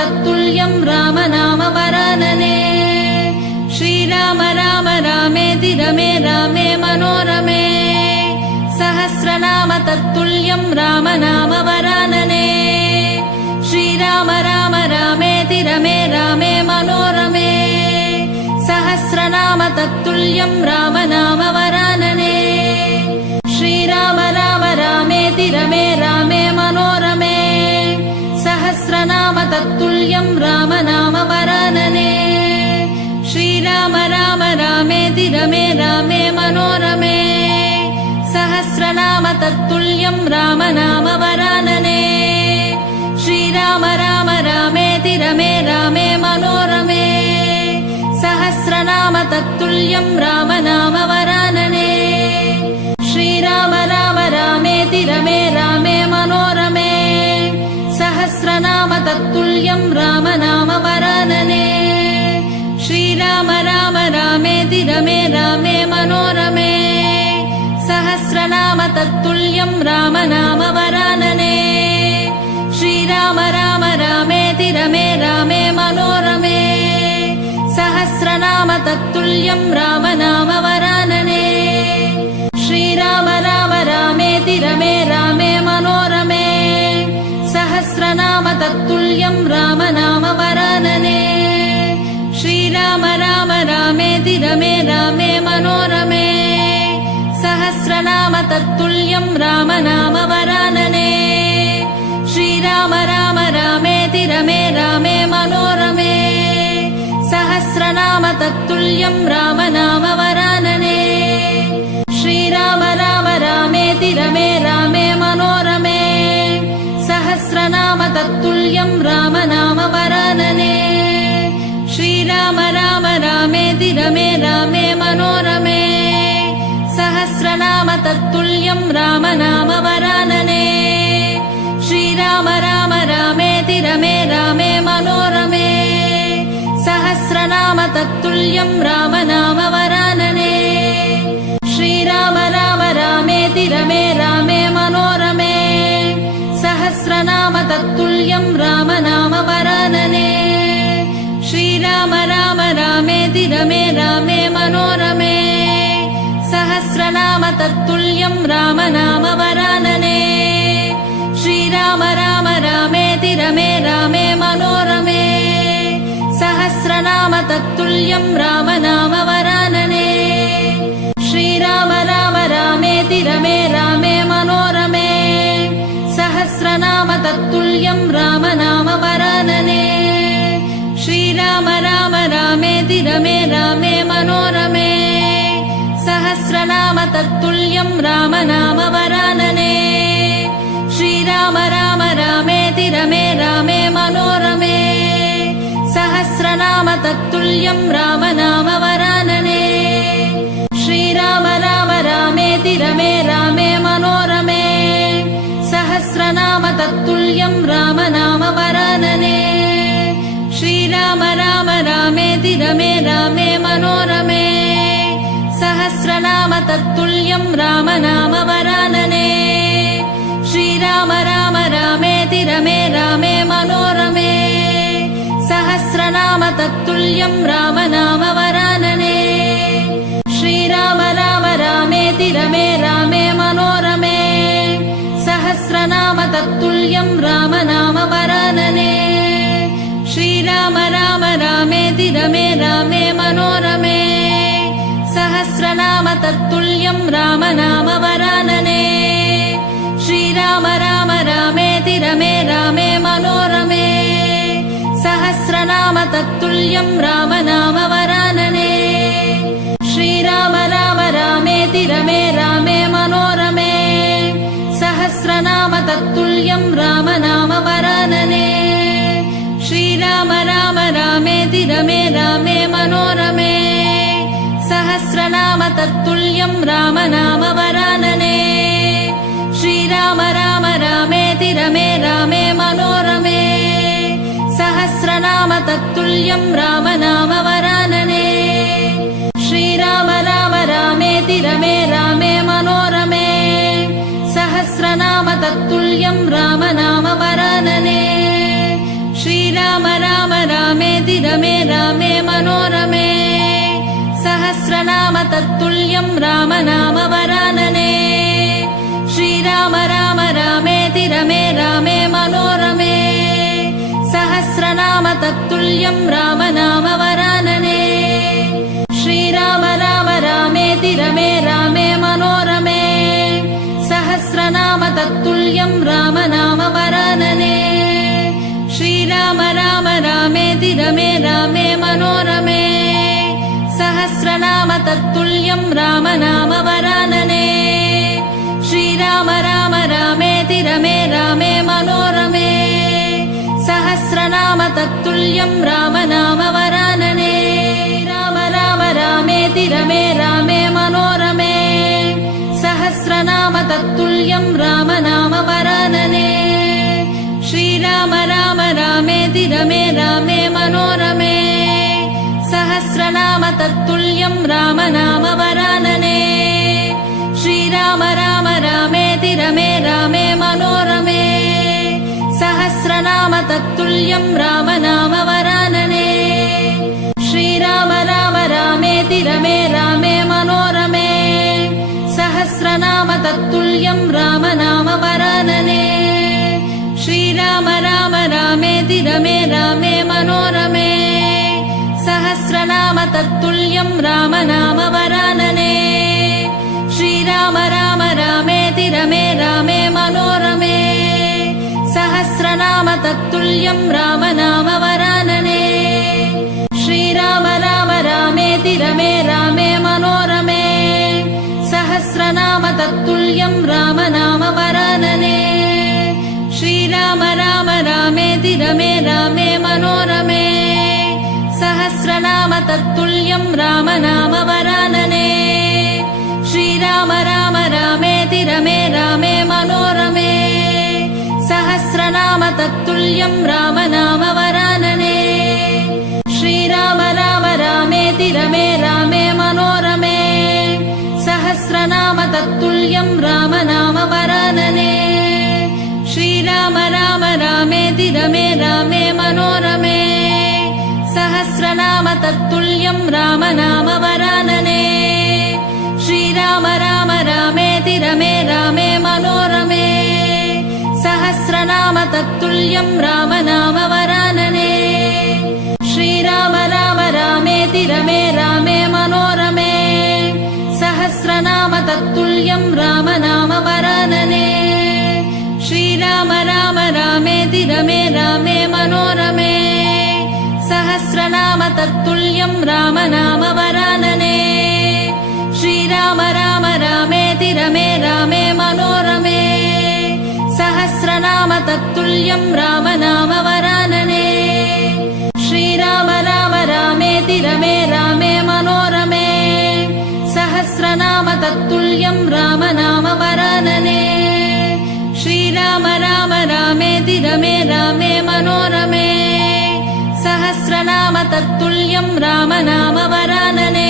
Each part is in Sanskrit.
तत्तुल्यं रामनामवरानने। श्रीराम राम रामेति रमे रामे मनोरमे। सहस्रनाम तत्तुल्यं रामनामवरानने। श्रीराम राम रामेति रमे रामे मनोरमे। सहस्रनाम तत्तुल्यं रामनामवरानने। श्रीराम राम रामेति रमे रामे मनोरमे। सहस्रनाम तत्तुल्यं रामनामवरानने। श्रीराम राम रामेति रमे रामे मनोरमे। सहस्रनाम तत्तुल्यं रामनामवरानने। श्रीराम राम रामेति रमे रामे मनोरमे। सहस्रनाम तत्तुल्यं रामनामवरानने। श्रीराम राम रामेति रमे रामे मनोरमे। सहस्रनाम तत्तुल्यं रामनामवरानने। श्रीराम राम रामेति रमे रामे मनोरमे। सहस्रनाम तत्तुल्यं रामनामवरानने। श्रीराम राम रामेति रमे रामे मनोरमे। सहस्रनाम तत्तुल्यं रामनामवरानने। श्रीराम राम रामेति रमे रामे मनोरमे। सहस्रनाम तत्तुल्यं रामनामवरानने। श्रीराम राम रामेति रमे रामे मनोरमे। सहस्रनाम तत्तुल्यं रामनामवरानने। श्रीराम राम रामेति रमे रामे मनोरमे। सहस्रनाम तत्तुल्यं रामनामवरानने। श्रीराम राम रामेति रमे रामे मनोरमे। सहस्रनाम तत्तुल्यं रामनामवरानने। श्रीराम राम रामेति रमे रामे मनोरमे। सहस्रनाम तत्तुल्यं रामनामवरानने। श्रीराम राम रामेति रमे रामे मनोरमे। सहस्रनाम तत्तुल्यं रामनामवरानने। श्रीराम राम रामेति रमे रामे मनोरमे। सहस्रनाम तत्तुल्यं रामनामवरानने। श्रीराम राम रामेति रमे रामे मनोरमे। सहस्रनाम तत्तुल्यं रामनामवरानने। श्रीराम राम रामेति रमे रामे मनोरमे। सहस्रनाम तत्तुल्यं रामनामवरानने। श्रीराम राम रामेति रमे रामे मनोरमे। सहस्रनाम तत्तुल्यं रामनामवरानने। श्रीराम राम रामेति रमे रामे मनोरमे। सहस्रनाम तत्तुल्यं रामनामवरानने। श्रीराम राम रामेति रमे रामे मनोरमे। सहस्रनाम तत्तुल्यं रामनामवरानने। श्रीराम राम रामेति रमे रामे मनोरमे। सहस्रनाम तत्तुल्यं रामनामवरानने। श्रीराम राम रामेति रमे रामे मनोरमे। सहस्रनाम तत्तुल्यं रामनामवरानने। श्रीराम राम रामेति रमे रामे मनोरमे। सहस्रनाम तत्तुल्यं रामनामवरानने। श्रीराम राम रामेति रमे रामे मनोरमे। सहस्रनाम तत्तुल्यं रामनामवरानने। श्रीराम राम रामेति रमे रामे मनोरमे। सहस्रनाम तत्तुल्यं रामनामवरानने। श्रीराम राम रामेति रमे रामे मनोरमे। सहस्रनाम तत्तुल्यं रामनामवरानने। श्रीराम राम रामेति रमे रामे मनोरमे। सहस्रनाम तत्तुल्यं रामनामवरानने। श्रीराम राम रामेति रमे रामे मनोरमे। सहस्रनाम तत्तुल्यं रामनामवरानने। श्रीराम राम रामेति रमे रामे मनोरमे। सहस्रनाम तत्तुल्यं रामनामवरानने। श्रीराम राम रामेति रमे रामे मनोरमे। सहस्रनाम तत्तुल्यं रामनामवरानने। श्री श्रीराम राम रामेति रमे रामे मनोरमे सहस्रनाम तत्तुल्यं राम नाम वरानने श्रीराम राम रामेति रमे रामे मनोरमे सहस्रनाम तत्तुल्यं राम नाम वरानने श्रीराम राम रामेति रमे रामे मनोरमे सहस्रनाम तत्तुल्यं राम नाम वरानने श्रीराम राम रामेति रमे रामे मनोरमे सहस्रनाम तत्तुल्यं राम नाम वरानने श्रीराम राम रामेति रमे रामे मनोरमे सहस्रनाम तत्तुल्यं राम नाम वरानने राम राम रामेति रमे रामे मनोरमे सहस्रनाम तत्तुल्यं राम नाम वरानने श्रीराम राम रामेति रमे रामे मनोरमे सहस्रनाम तत्तुल्यं राम नाम वरानने श्रीराम राम रामेति रमे रामे मनोरमे सहस्रनाम तत्तुल्यं राम नाम वरानने श्रीराम राम रामेति रमे रामे मनोरमे सहस्रनाम तत्तुल्यं राम नाम वरानने श्रीराम राम रामेति रमे रामे मनोरमे सहस्रनाम तत्तुल्यं राम नाम वरानने श्रीराम राम रामेति रमे रामे मनोरमे सहस्रनाम तत्तुल्यं राम नाम वरानने श्रीराम राम रामेति रमे रामे मनोरमे सहस्रनाम तत्तुल्यं राम नाम वरानने श्रीराम राम रामेति रमे रामे मनोरमे सहस्रनाम तत्तुल्यं राम नाम वरानने श्रीराम राम रामेति रमे रामे मनोरमे सहस्रनाम तत्तुल्यं राम नाम वरानने श्रीराम राम रामेति रमे रामे मनोरमे सहस्रनाम तत्तुल्यं राम नाम वरानने श्रीराम राम रामेति रमे रामे मनोरमे सहस्रनाम तत्तुल्यं राम नाम वरानने श्रीराम राम रामेति रमे रामे मनोरमे सहस्रनाम तत्तुल्यं राम नाम वरानने श्रीराम राम रामेति रमे रामे मनोरमे सहस्रनाम तत्तुल्यं राम नाम वरानने श्रीराम राम रामेति रमे रामे मनोरमे सहस्रनाम तत्तुल्यं राम नाम वरानने श्रीराम राम रामेति रमे रामे मनोरमे सहस्रनाम तत्तुल्यं राम नाम वरानने श्रीराम राम रामेति रमे रामे मनोरमे सहस्रनाम तत्तुल्यं राम नाम वरानने श्रीराम राम रामेति रमे रामे मनोरमे सहस्रनाम तत्तुल्यं राम नाम वरानने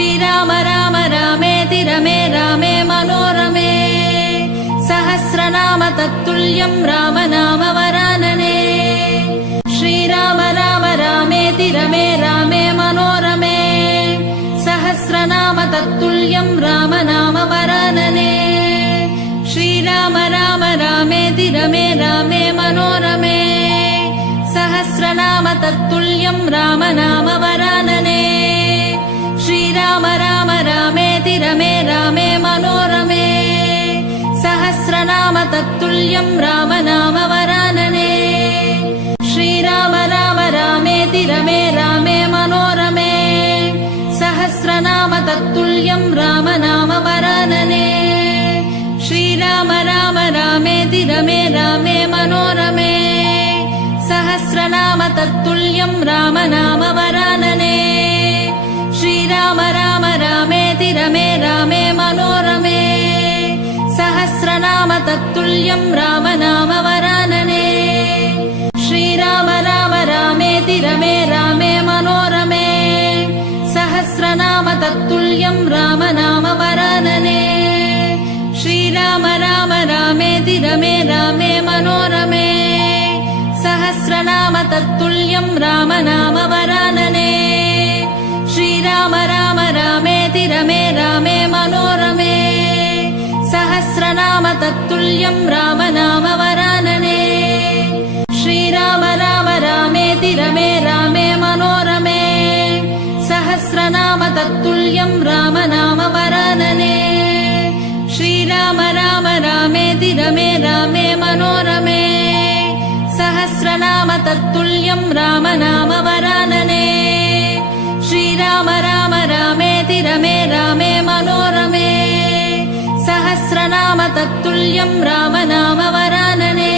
श्रीराम राम रामेति रमे रामे मनोरमे सहस्रनाम तत्तुल्यं राम नाम वरानने श्रीराम राम रामेति रमे रामे मनोरमे सहस्रनाम तत्तुल्यं राम नाम वरानने श्रीराम राम रामेति रमे रामे मनोरमे सहस्रनाम तत्तुल्यं राम नाम वरानने श्रीराम राम रामेति रमे रामे मनोरमे सहस्रनाम तत्तुल्यं राम नाम वरानने श्रीराम राम रामेति रमे रामे मनोरमे सहस्रनाम तत्तुल्यं राम नाम वरानने श्रीराम राम रामेति रमे रामे मनोरमे सहस्रनाम तत्तुल्यं राम नाम वरानने श्रीराम राम रामेति रमे रामे मनोरमे सहस्रनाम तत्तुल्यं राम नाम वरानने श्रीराम राम रामेति रमे रामे मनोरमे सहस्रनाम तत्तुल्यं राम नाम वरानने श्रीराम राम रामेति रमे रामे मनोरमे सहस्रनाम सहस्रनाम तत्तुल्यं रामनाम वरानने श्रीराम राम रामेति रमे रामे मनोरमे सहस्रनाम तत्तुल्यं रामनाम वरानने श्रीराम राम रामेति रमे रामे मनोरमे सहस्रनाम तत्तुल्यं रामनाम वरानने श्रीराम राम रामेति रमे रामे मनोरमे सहस्रनाम तत्तुल्यं रामनाम वरानने श्रीराम राम रामेति रमे रामे मनोरमे सहस्रनाम तत्तुल्यं रामनाम वरानने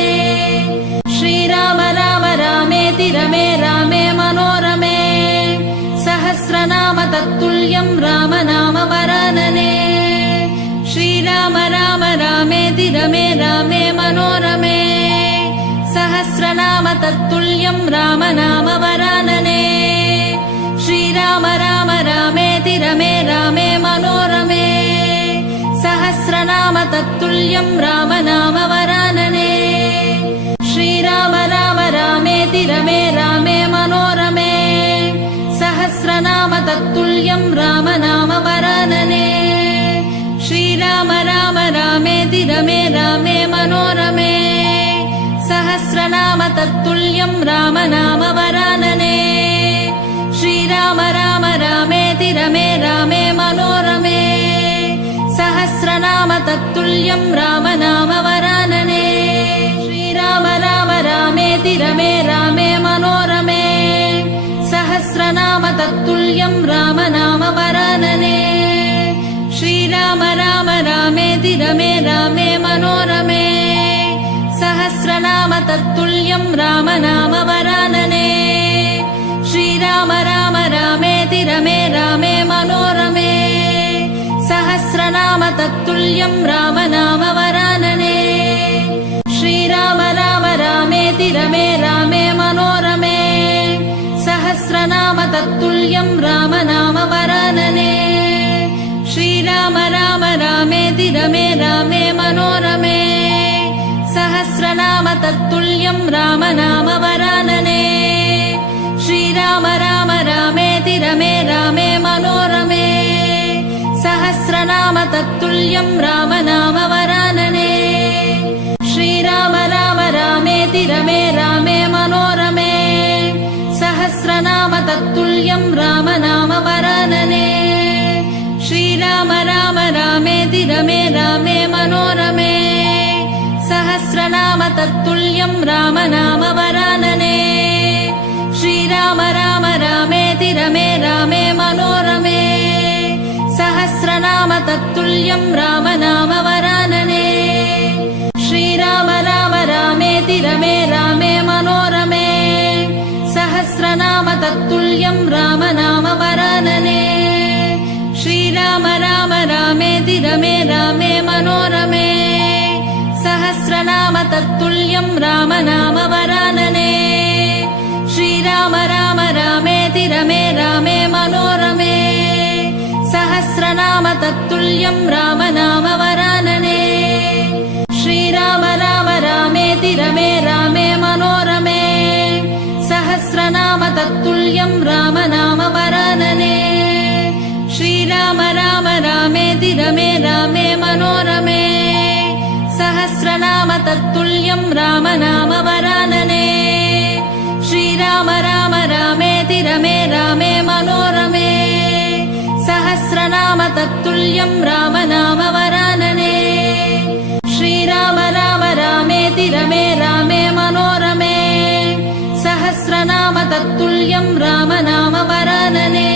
श्रीराम राम रामेति रमे रामे मनोरमे सहस्रनाम तत्तुल्यं रामनाम वरानने श्रीराम राम रामेति रमे रामे मनोरमे सहस्रनाम तत्तुल्यं रामनाम वरानने श्रीराम राम रामेति रमे रामे मनोरमे सहस्रनाम तत्तुल्यं रामनाम वरानने श्रीराम राम रामेति रमे रामे मनोरमे सहस्रनाम तत्तुल्यं रामनाम वरानने श्रीराम राम रामेति रमे रामे मनोरमे सहस्रनाम तत्तुल्यं रामनाम वरानने श्रीराम राम रामेति रमे रामे मनोरमे सहस्रनाम तत्तुल्यं रामनाम वरानने श्रीराम राम रामेति रमे रामे मनोरमे सहस्रनाम तत्तुल्यं रामनाम वरानने श्रीराम राम रामेति रमे रामे मनोरमे सहस्रनाम तत्तुल्यं रामनाम वरानने श्रीराम राम रामेति रमे रामे मनोरमे सहस्रनाम तत्तुल्यं रामनाम वरानने श्रीराम राम रामेति रमे रामे मनोरमे सहस्रनाम तत्तुल्यं रामनाम वरानने श्रीराम राम रामेति रमे रामे मनोरमे सहस्रनाम तत्तुल्यं रामनाम वरानने श्रीराम राम रामेति रमे रामे मनोरमे सहस्रनाम तत्तुल्यं रामनाम वरानने श्रीराम राम रामेति रमे रामे मनोरमे सहस्रनाम तत्तुल्यं रामनाम वरानने श्रीराम राम रामेति रमे रामे मनोरमे सहस्रनाम तत्तुल्यं रामनाम वरानने श्रीराम राम रामेति रमे रामे मनोरमे सहस्रनाम तत्तुल्यं रामनाम वरानने श्रीराम राम रामेति रमे रामे मनोरमे सहस्रनाम तत्तुल्यं रामनाम वरानने श्रीराम राम रामेति रमे रामे मनोरमे सहस्रनाम तत्तुल्यं रामनाम वरानने श्रीराम राम रामेति रमे रामे मनोरमे सहस्रनाम तत्तुल्यं रामनाम वरानने श्रीराम राम रामेति रमे रामे मनोरमे सहस्रनाम तत्तुल्यं रामनाम वरानने श्रीराम राम रामेति रमे रामे मनोरमे सहस्रनाम तत्तुल्यं रामनाम वरानने श्रीराम राम रामेति रमे रामे मनोरमे सहस्रनाम तत्तुल्यं रामनाम वरानने श्रीराम राम रामेति रमे रामे मनोरमे सहस्रनाम तत्तुल्यं रामनाम वरानने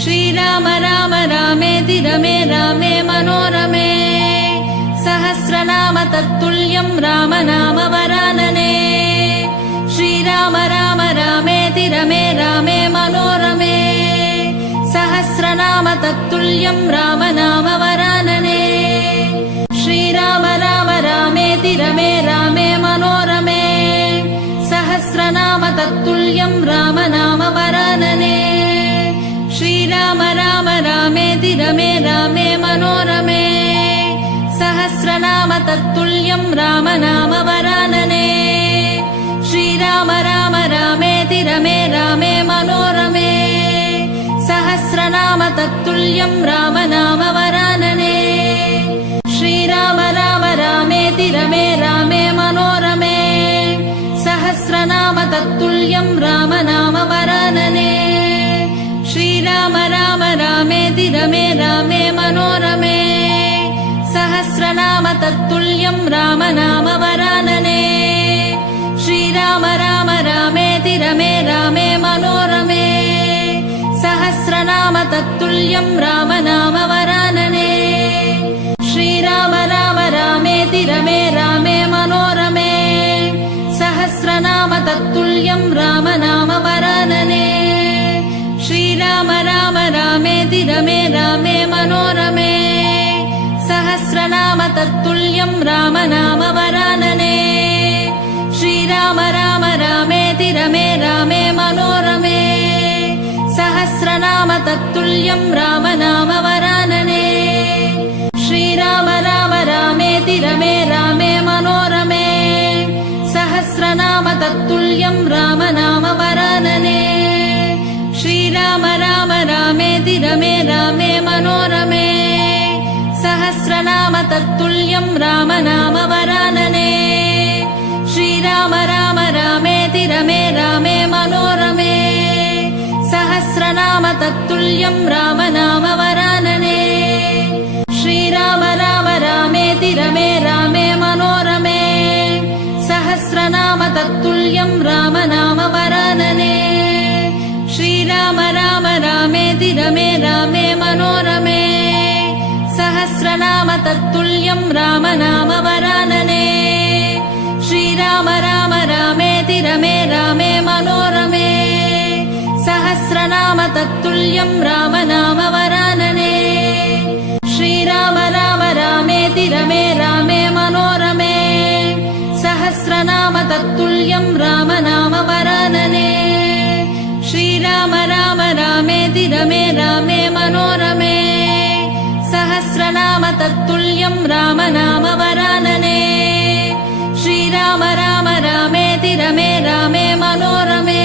श्रीराम राम रामेति रमे रामे मनोरमे सहस्रनाम तत्तुल्यं रामनाम वरानने श्रीराम राम रामेति रमे रामे मनोरमे सहस्रनाम तत्तुल्यं रामनाम वरानने श्रीराम राम रामेति रमे रामे मनोरमे सहस्रनाम तत्तुल्यं रामनाम वरानने श्रीराम राम रामेति रमे रामे मनोरमे सहस्रनाम तत्तुल्यं रामनाम वरानने श्रीराम ಶ್ರೀರಾಮ ರಾಮ ರಾಮೇತಿ ರಮೇ ರಾಮೇ ಮನೋರಮೆ ಸಹಸ್ರನಾಮ ತತ್ತುಲ್ಯಂ ರಾಮನಾಮ ವರಾನನೆ ಶ್ರೀರಾಮ ರಾಮ ರಾಮೇತಿ ರಮೇ ರಾಮೇ ಮನೋರಮೆ ಸಹಸ್ರನಾಮ ತತ್ತುಲ್ಯಂ ರಾಮನಾಮ ವರಾನನೆ ಶ್ರೀರಾಮ ರಾಮ ರಾಮೇತಿ ರಮೇ ರಾಮೇ ಮನೋರಮೆ ಸಹಸ್ರನಾಮ ತತ್ತುಲ್ಯಂ ರಾಮನಾಮ ವರಾನನೆ ಶ್ರೀರಾಮ ರಾಮ ರಾಮೇತಿ ರಮೇ ರಾಮೇ ಮನೋರಮೆ ಸಹಸ್ರನಾಮ ತತ್ತುಲ್ಯಂ ರಾಮನಾಮ ವರಾನನೆ ಶ್ರೀರಾಮ ರಾಮ ರಾಮೇತಿ ರಮೇ ರಾಮೇ ಮನೋರಮೆ ಸಹಸ್ರನಾಮ ತತ್ತುಲ್ಯಂ ರಾಮನಾಮ ವರಾನನೆ ಶ್ರೀರಾಮ ರಾಮ ರಾಮೇತಿ ರಮೇ ರಾಮೇ ಮನೋರಮೆ ಸಹಸ್ರನಾಮ ತತ್ತುಲ್ಯಂ ರಾಮನಾಮ ವರಾನನೆ ಶ್ರೀರಾಮ ರಾಮ ರಾಮೇತಿ ರಮೇ ರಾಮೇ ಮನೋರಮೆ ಸಹಸ್ರನಾಮ ತತ್ತುಲ್ಯಂ ರಾಮನಾಮ ವರಾನನೆ ಶ್ರೀರಾಮ ರಾಮ ರಾಮೇತಿ ರಮೇ ರಾಮೇ ಮನೋರಮೆ ಸಹಸ್ರನಾಮ ತತ್ತುಲ್ಯಂ ರಾಮನಾಮ ವರಾನನೆ ಶ್ರೀರಾಮ ರಾಮ ರಾಮೇತಿ ರಮೇ ರಾಮೇ ಮನೋರಮೆ ಸಹಸ್ರನಾಮ ತತ್ತುಲ್ಯಂ ರಾಮನಾಮ ವರಾನನೆ ಶ್ರೀರಾಮ ರಾಮ ರಾಮೇತಿ ರಮೇ ರಾಮೇ ಮನೋರಮೆ ಸಹಸ್ರನಾಮ ತತ್ತುಲ್ಯಂ ರಾಮನಾಮ ವರಾನನೆ ಶ್ರೀರಾಮ ರಾಮ ರಾಮೇತಿ ರಮೇ ರಾಮೇ ಮನೋರಮೆ ಸಹಸ್ರನಾಮ ತತ್ತುಲ್ಯಂ ರಾಮನಾಮ ವರಾನನೆ ಶ್ರೀರಾಮ ರಾಮ ರಾಮೇತಿ ರಮೇ ರಾಮೇ ಮನೋರಮೆ ಸಹಸ್ರನಾಮ ತತ್ತುಲ್ಯಂ ರಾಮನಾಮ ವರಾನನೆ ಶ್ರೀರಾಮ ರಾಮ ರಾಮೇತಿ ರಮೇ ರಾಮೇ ಮನೋರಮೆ ಸಹಸ್ರನಾಮ ತತ್ತುಲ್ಯಂ ರಾಮನಾಮ ವರಾನನೆ ಶ್ರೀರಾಮ ರಾಮ ರಾಮೇತಿ ರಮೇ ರಾಮೇ ಮನೋರಮೆ ಸಹಸ್ರನಾಮ ತತ್ತುಲ್ಯಂ ರಾಮನಾಮ ವರಾನನೆ ಶ್ರೀರಾಮ ರಾಮ ರಾಮೇತಿ ರಮೇ ರಾಮೇ ಮನೋರಮೆ ಸಹಸ್ರನಾಮ ತತ್ತುಲ್ಯಂ ರಾಮನಾಮ ವರಾನನೆ ಶ್ರೀರಾಮ ರಾಮ ರಾಮೇತಿ ರಮೇ ರಾಮೇ ಮನೋರಮೆ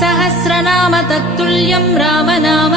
ಸಹಸ್ರನಾಮ ತತ್ತುಲ್ಯಂ ರಾಮನಾಮ